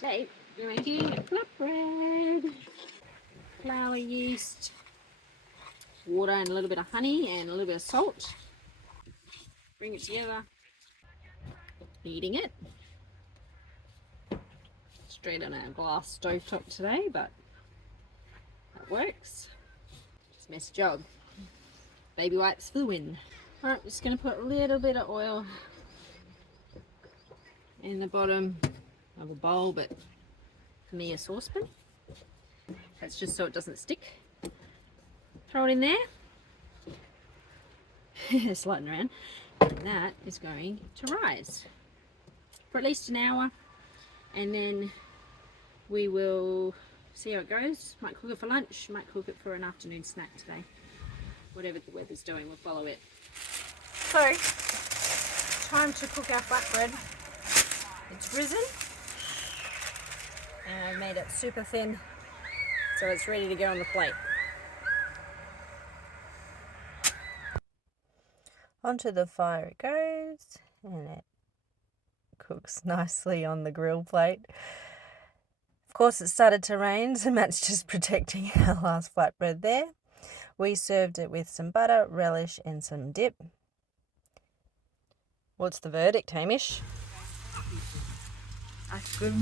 Today we're making flatbread. Flour, yeast, water and a little bit of honey and a little bit of salt. Bring it together. Kneading it. Straight on our glass stovetop today, but that works. Just a messy job. Baby wipes for the win. Alright, just going to put a little bit of oil in the bottom of a bowl, but for me a saucepan. That's just so it doesn't stick. Throw it in there. Sliding around. And that is going to rise for at least an hour, and then we will see how it goes. Might cook it for lunch, might cook it for an afternoon snack today. Whatever the weather's doing, we'll follow it. So, time to cook our flatbread. It's risen, and I've made it super thin, so it's ready to go on the plate. Onto the fire it goes, and it cooks nicely on the grill plate. Of course, it started to rain, so Matt's just protecting our last flatbread there. We served it with some butter, relish, and some dip. What's the verdict, Hamish? That's good.